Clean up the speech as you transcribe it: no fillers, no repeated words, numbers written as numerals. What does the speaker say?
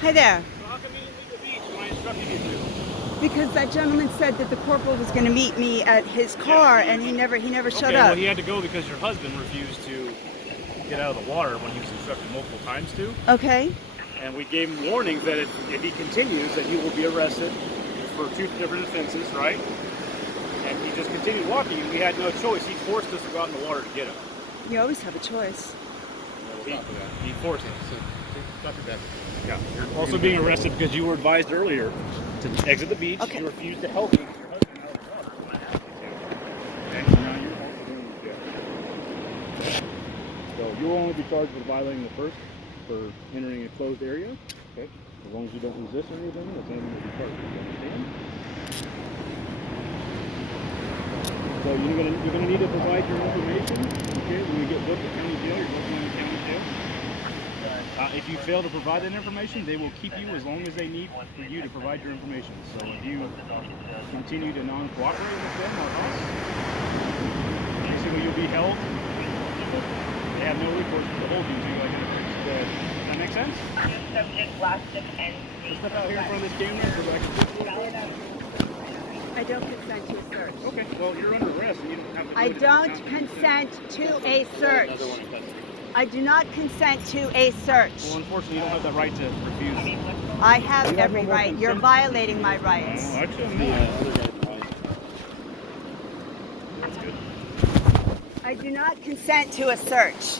Hi there. So how come you didn't leave the beach when I instructed you to? Because that gentleman said that the corporal was going to meet me at his car, and he never shut Okay, up. well he had to go because your husband refused to get out of the water when he was instructed multiple times to. Okay. And we gave him warnings that if he continues, that he will be arrested for 2 different offenses, right? And he just continued walking, and we had no choice. He forced us to go out in the water to get him. You always have a choice. He forced us. Yeah. You're also being arrested because you were advised earlier to exit the beach. Okay. You refused to help your husband out of the water when I asked you to. And now you're also going to jail. So you'll only be charged with violating the first for entering a closed area. Okay. As long as you don't resist or anything, that's anything you'll be charged with. You understand? So you're gonna need to provide your information. Okay. When you get booked at county jail, you're working in the county jail. If you fail to provide that information, they will keep you as long as they need for you to provide your information. So if you continue to non-cooperate with them or us, basically you'll be held. They have no recourse to hold you until you like Does that make sense? Just step out here in front of this camera so I can put you on. I don't consent to a search. Okay, well you're under arrest and you don't have to go I to the don't county. consent to a search. I do not consent to a search. Well, unfortunately, you don't have the right to refuse. I have You have every no more right. You're consent. violating my rights. Well, actually, I'm not. That's good. I do not consent to a search.